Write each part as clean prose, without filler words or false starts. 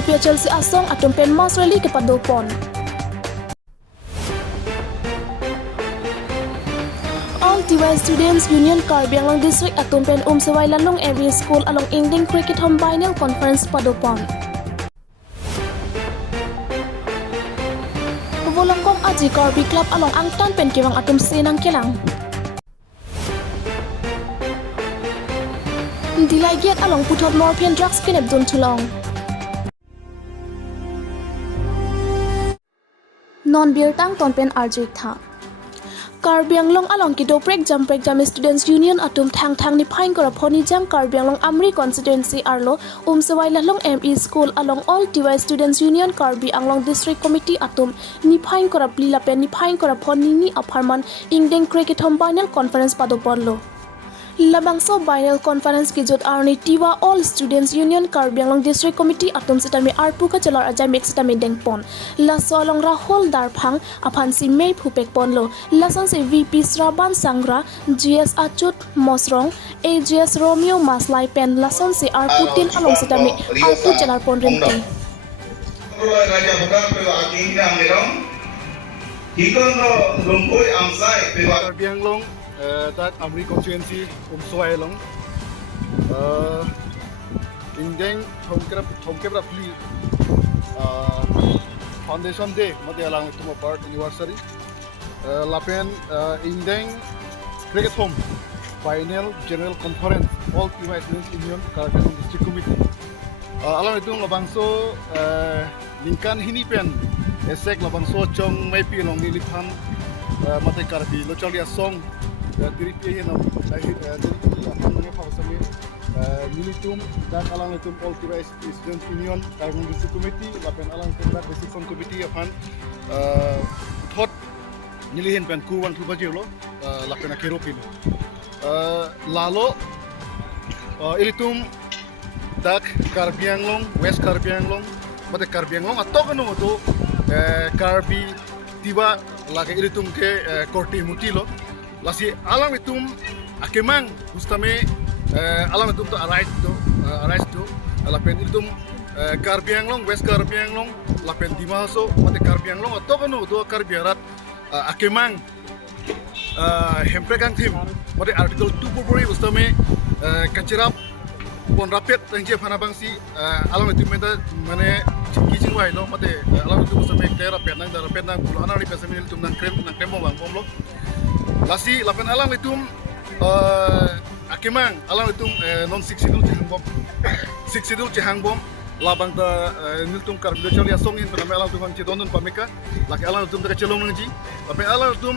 APHLC asong atum pen mas rally kepadopon. All TY Students Union KARBI along district atum pen sewai lalong every school along Inding Cricket Home Biennial Conference padopon. Volongkom aji KARBI Club along angtan pen kiwang atum senang kelang. Dilai giat along putot morphine drugs kinep dun tulong. Non-beer tang ton pen arjik tha. KARBI anglong along kidoprek jam students union atum thang ni phain kora phoni jang KARBI anglong amri constituency arlo sewai lalong ME school along all TY students union KARBI anglong district committee atum ni phain kora plila pen ni phain kora phoni ni aparman Inding Cricket Home Biennial Conference padoporlo. Labangso Biennial Conference ki jot arni tiwa all students union KARBI anglong district committee atum sitami arpu ka chalor ajai mek sitami dengpon laso along rahul darphang aphan si mei phupek ponlo lason se VP Sraban Sangra GS Achut Mosrong AGS Romeo Maslai pen lason se arpu tin along sitami arpu chalar pon rimti raja budak pewa aking amirong hikon ro lumpoi amsai pewa KARBI anglong DAK Amri constituency sewai long Indeng homkera pli foundation day mate alang itu part anniversary lapen Indeng cricket home final general conference all TY students union KARBI district committee alang itu labangso lingkan hini pen esek labangso chong mai pi long nilithan mate KARBI lochalia song diri piye no diri akan mengepausa militum dan alang itu all TY students union KARBI district committee lapen alang itu DAK district committee akan thot nilihin pen kuwan tu bajilo lapen akeropin lalo ilitum DAK KARBI anglong west KARBI anglong mate KARBI anglong atau kanu tu KARBI tiba lagi ilitum ke korti mutilo lasi alam itum akemang ustame alam itum to arise to lapen itum KARBI anglong west KARBI anglong lapen dimaso mate KARBI anglong atau kanu to KARBI arat akemang hempregang tim mate article 2 popori ustame kacirap pon rapet tangje phanabangsi alam itum meta mane kijing wai no mate alam itum ustame kera rapet nang bulana ri pesamil itum nang krem bang pomlo lasi lapen alang itum akemang alang itum non siksidul cihangbom labang ta niltum KARBI lochalia songin pename alang itum ci donun pameka laki alang itum ta celong nangji lapen alang itum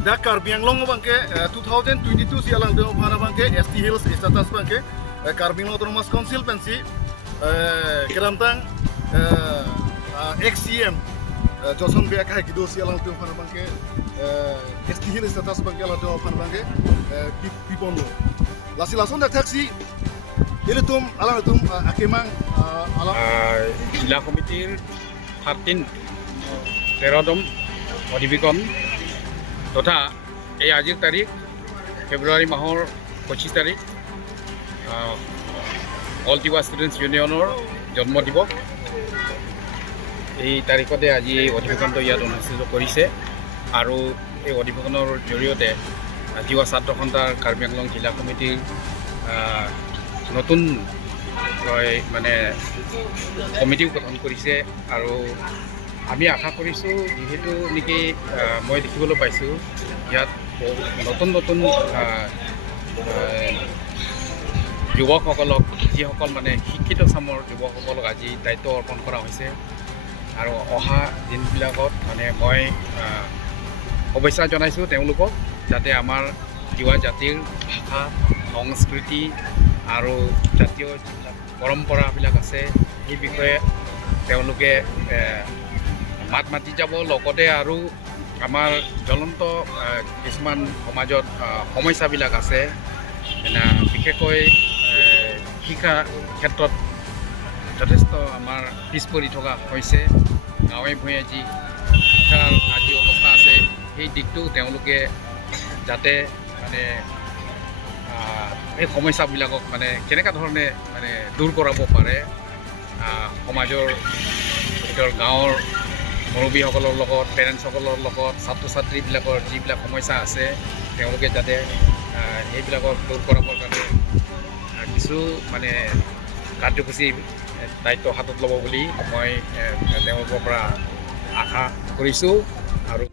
DAK KARBI anglong bangke 2022 si alang itum phana bangke ST Hills status bangke KARBI autonomous council pensi keramtang XCM Johnson Bea kah gitu si alang itum phana bangke ST Hills status bangke alang itum phana bangke pipondo lasi langsung dak taksi ilitum alang itum akemang alang jila komite 13 terodom অধিবেশন তথা এই আজিৰ তাৰিখ ফেব্ৰুৱাৰী মাহৰ 25 তাৰিখ all TY students ইউনিয়নৰ জন্ম দিৱস এই তাৰিখতে আজি এই অধিবেশনটো ইয়াত অনুষ্ঠিত কৰিছে আৰু এই অধিবেশনৰ জৰিয়তে TY ছাত্ৰ সন্থাৰ KARBI আংলং জিলা কমিটিৰ নতুন মানে কমিটিও গঠন কৰিছে আৰু আমি আশা কৰিছোঁ যেহেতু নেকি মই দেখিবলৈ পাইছোঁ ইয়াত নতুন যুৱকসকলক যিসকল মানে শিক্ষিত চামৰ যুৱকসকলক আজি দায়িত্ব অৰ্পণ কৰা হৈছে আৰু অহা দিনবিলাকত মানে মই শুভেচ্ছা জনাইছোঁ তেওঁলোকক যাতে আমাৰ তিৱা জাতিৰ ভাষা সংস্কৃতি আৰু জাতীয় যিবিলাক পৰম্পৰাবিলাক আছে সেই বিষয়ে তেওঁলোকে মাত মাতি যাব লগতে আৰু আমাৰ জ্বলন্ত কিছুমান সমাজত সমস্যাবিলাক আছে বিশেষকৈ শিক্ষা ক্ষেত্ৰত যথেষ্ট আমাৰ পিছ পৰি থকা হৈছে গাঁৱে ভূঞে যি শিক্ষাৰ আজি অৱস্থা আছে সেই দিশটো তেওঁলোকে যাতে মানে এই সমস্যাবিলাকক মানে কেনেকুৱা ধৰণে মানে দূৰ কৰাব পাৰে সমাজৰ ভিতৰত গাঁৱৰ মুৰব্বীসকলৰ লগত পেৰেণ্টছসকলৰ লগত ছাত্ৰ ছাত্ৰীবিলাকৰ যিবিলাক সমস্যা আছে তেওঁলোকে যাতে সেইবিলাকক দূৰ কৰাবৰ কাৰণে কিছু মানে কাৰ্যসূচী দায়িত্ব হাতত ল'ব বুলি মই তেওঁলোকৰ পৰা আশা কৰিছোঁ আৰু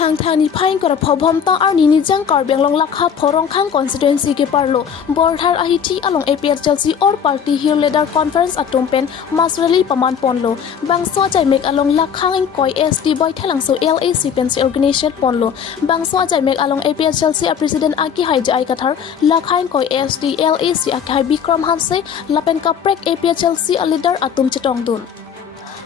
TANGTE ফাইন কৰা ভবমতা আৰু নিনিজাং কাৰ্বি আংলং লাখা ফৰংখাং কনষ্টিটুৱেন্সি কে পাৰলো বৰধাৰ আহিটি আলং APHLC অৰ পাৰ্টি হিৰ লিডাৰ কনফাৰেন্স আটুমপেন মাছৰেলি পামান পনলো বাংসো জাইমেক আলং লাখাং কয় SD বয় থেলাংসো LAC পেন্সি অৰ্গেনাইজেশ্যন পনলো বাংসো জাইমেক আলং APHLC প্ৰেসিডেন্ট আকি হাইজা আইকাথাৰ লাখাং কয় SD LAC আকি হাই বিক্ৰম হানছে লাপেন কাপ্ৰেক APHLC লিডাৰ আটুম চেটংদুন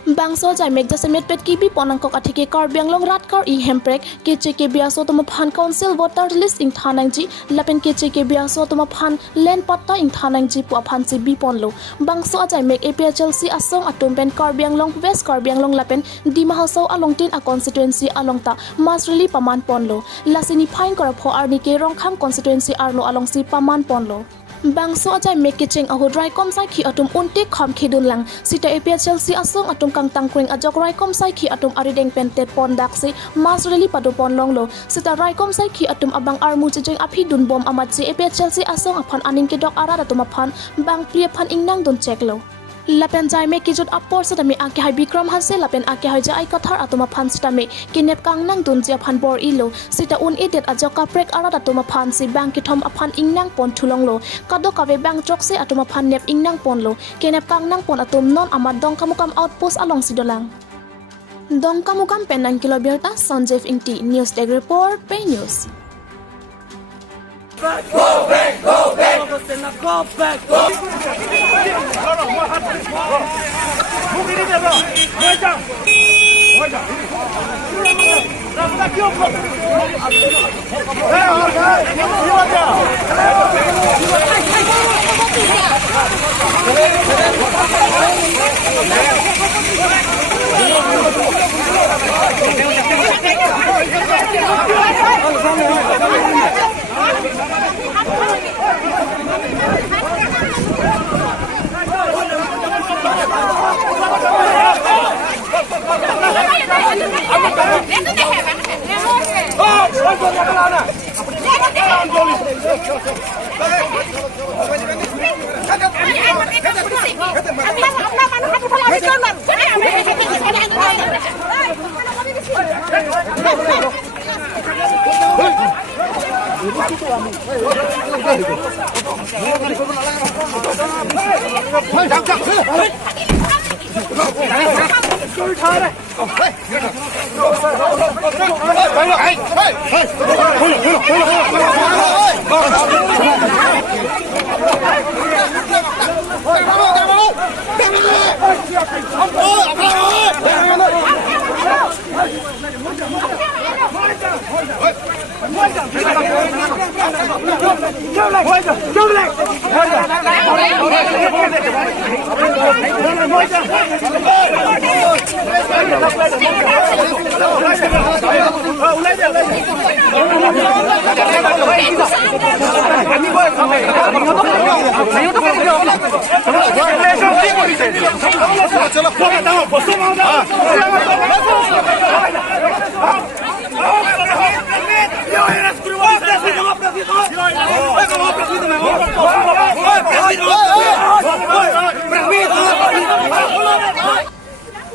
Bangso Jaimek Jasemet Pet Kibi Ponangkok Atike Karbi Anglong Ratkar I Hemprek KCK Biaso Tomaphan Council Voter List in Thanangji Lapen KCK Biaso Tomaphan Land Patta in Thanangji Puaphan Si Biponlo Bangso Jaimek APHLC Asong Atumpen Karbi Anglong West Karbi Anglong Lapen Dima Hoso Along Tin a constituency along ta Masreli Paman Ponlo Lasini Pine Korapho Arnike Rongkham constituency Arlo along Si Paman Ponlo Bangso ajai mekicing ahud rai kom sai khi atum unti kham khidun lang sita APHLC asong atum kang tangkring ajok rai kom sai khi atum arideng pentet pon dak se masreli padu pon longlo sita rai kom sai khi atum abang armu chejeng api dun bom amat se APHLC asong aphan aning ke dok ara atum aphan bang prie phan ingnang dun cheklo Lapen Jaime Kijut Apor Satame Ake Hai Bikram Hase Lapen Ake Hai Jai Kathar Atoma Phan Sitame Kinep Kang Nang Dun Jia Phan Bor Ilo Sita Un Edet Ajoka Prek Arat Atoma Phan Si Bang Kitom Aphan Ingnang Pon Tulonglo Kado Kave Bang Jokse Atoma Phan Nep Ingnang Ponlo Kinep Kang Nang Pon Atom Non Amad Dong Kamukam Outpost Along Sidolang Dong Kamukam Penang Kilo ABIRTA Sanjeev Ingti News Desk Report PEI News Go back, go back, go back, go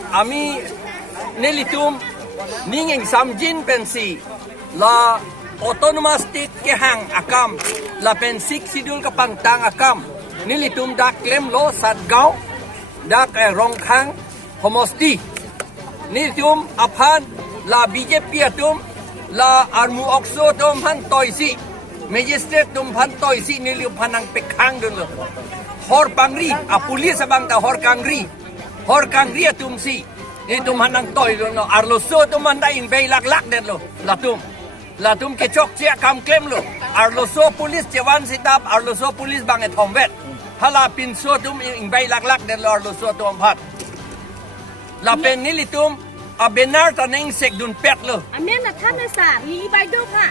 Ami nelitum ningeng samjin pensi la autonomous state ke hang akam la pensik sidul ka pangtang akam nilitum dak klem lo satgao dak rongkhang homosti nilitum aphan la BJP atum la armu okso tum han toisi magistrate tum han toisi nilium phanang pekhang dun lo hor pangri a police abang ta hor kangri atum si itu manang toy lo arlo so tu manda ing bay lak den lo latum ke chok cia kam klem lo arlo so police cewan sitap arlo so police bang et homvet hala pin so tum ing bay lak den lo arlo so tu ampat la pen nilitum benar taneng sek dun pet lo อันนี้นะท่านศาสตร์ลิลี่ไบเดลค่ะ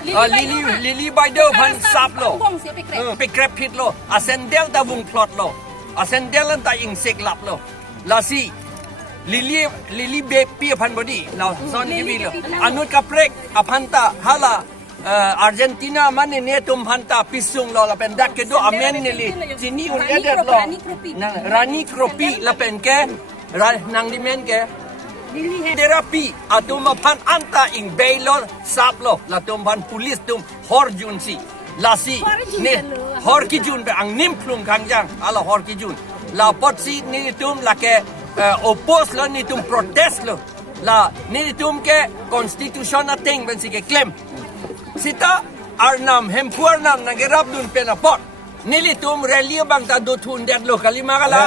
lili baido pan sap lo pe krep pit lo asendel da wung plot lo asendel ta ing sek lap lo la si lili be pi pan body la son gibi lo anut ka prek apanta hala Argentina mane ne tum hanta pisung lo la pen dak ke do amen ne li sini un edet lo rani kropi la pen ke nang di men ke terapi atuma pan anta ing bailor saplo la tum pan pulis tum hor junsi lasi ne hor ki jun be ang nim plum kangjang ala hor ki jun la potsi ni tum la ke oppose lo ni tum protest lo la ni tum ke constitution ating ben si ke claim sita arnam hempuarnam nagerap dun penapot nilitum relia bang ta do thun det lo kalima kala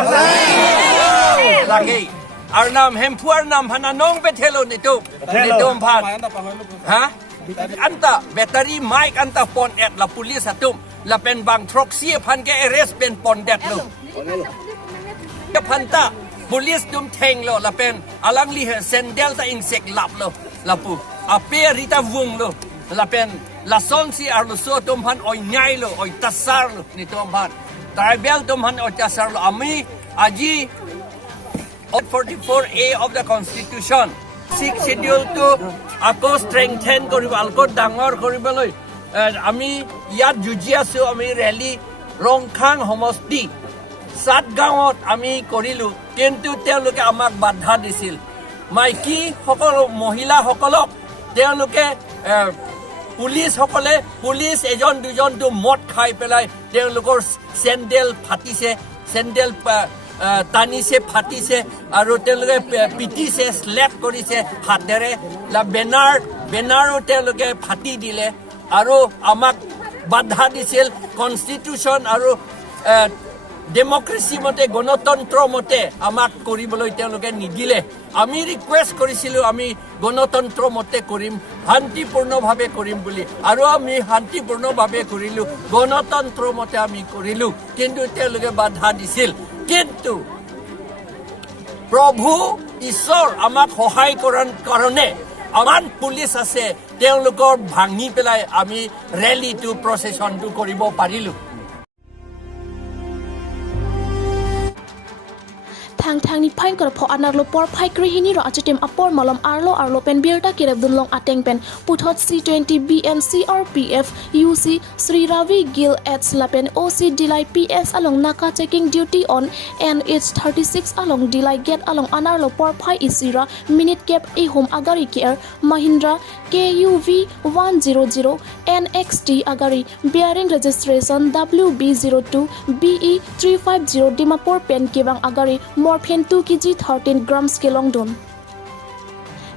lagi arnam hempuarnam hananong bethelo nitum phan ha anta battery mic anta pon et la police atum la pen bang throk sia phan ke arrest pen pon det lo ke phanta police tum theng lo la pen alang li sendel ta insect lap lo la pu ape rita wung lo la pen la son si arlo so tum han oi nyai lo oi tasar lo ni tum han tribal tum han oi tasar lo ami aji 44A of the constitution 6 schedule to ako strengthen koribo alko dangor koriboloi ami yat jujiasu ami rally rongkhang homosti 7 গাঁৱত আমি কৰিলো কিন্তু তেওঁলোকে আমাক বাধা দিছিল মাইকী সকল মহিলা সকলক তেওঁলোকে পুলিচ এজন দুজনটো মদ খাই পেলাই তেওঁলোকৰ চেন্ডেল ফাটিছে চেন্ডেল টানিছে ফাটিছে আৰু তেওঁলোকে পিটিছে স্লেপ কৰিছে হাতেৰে লা বেনাৰো তেওঁলোকে ফাটি দিলে আৰু আমাক বাধা দিছিল কনষ্টিটিউচন আৰু ডেমক্ৰেসি মতে গণতন্ত্ৰ মতে আমাক কৰিবলৈ তেওঁলোকে নিদিলে আমি ৰিকুৱেষ্ট কৰিছিলো আমি গণতন্ত্ৰ মতে কৰিম শান্তিপূৰ্ণভাৱে কৰিম বুলি আৰু আমি শান্তিপূৰ্ণভাৱে কৰিলো গণতন্ত্ৰ মতে আমি কৰিলো কিন্তু তেওঁলোকে বাধা দিছিল কিন্তু প্ৰভু ঈশ্বৰ আমাক সহায় কৰাৰ কাৰণে আমাৰ পুলিচ আছে তেওঁলোকৰ ভাঙি পেলাই আমি ৰেলীটো প্ৰচেছনটো কৰিব পাৰিলো thang ni pain kor pho anak lo por phai kri hini ro achitem apor malom arlo pen birta kireb dun long ateng pen puthot C20 BNC RPF UC Sri Ravi Gill at Slapen OC Dilai PS along naka checking duty on NH36 along Dilai gate along anarlo por phai isira minute cap e home agari care Mahindra KUV 100 NXT agari bearing registration WB02 BE 350 Dimapur pen kibang agari morphine 2 kg 13 grams kilong don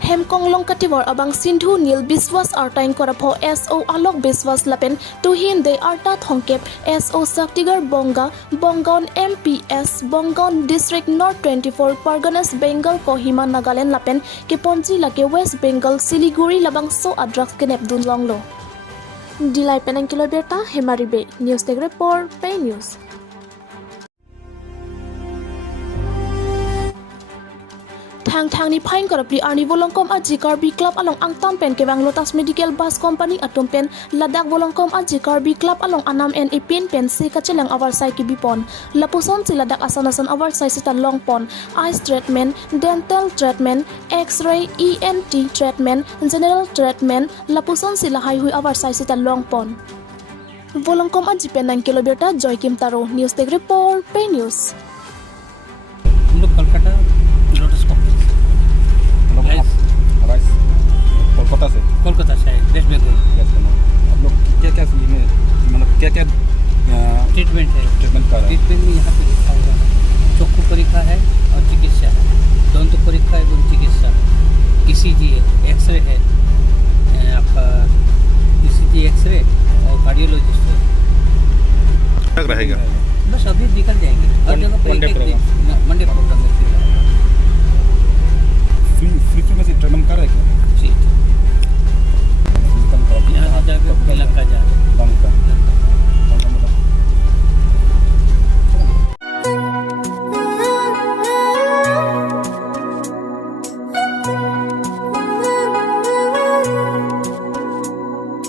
hemkong long kativor abang sindhu nil biswas artain korapho SO alok biswas lapen tuhin de arta thongkep SO saktigar bongon MPS bongon district north 24 parganas bengal kohima nagaland lapen keponji lake west bengal siliguri labang so adrak kenep dun long lo dilai penang kilometer hemaribe news tech report pay news thang ni phain korapli arni volongkom aji KARBI club along angtam pen kebang Lotus Medical Bus Company atom pen Ladak volongkom aji KARBI club along anam en ipin pen se kachelang avarsai ki bipon lapuson si Ladak asanasan avarsai sita longpon eye treatment dental treatment x-ray ENT treatment general treatment lapuson si lahai hui avarsai sita longpon volongkom aji pen 9 kilometer joy kim taro news tech report pay news kolkata lotus Kolkata से वेस्ट बंगाल आप लोग क्या मतलब क्या treatment है treatment कर रहे हैं ट्रीटमेंट में यहाँ पे लिखा हुआ है चक्षु परीक्षा है और चिकित्सा है दंत परीक्षा एवं चिकित्सा ECG है एक्सरे है आपका ECG एक्सरे और कार्डियोलॉजिस्ट है रहेगा बस अभी निकल जाएंगे हर जगह पर एक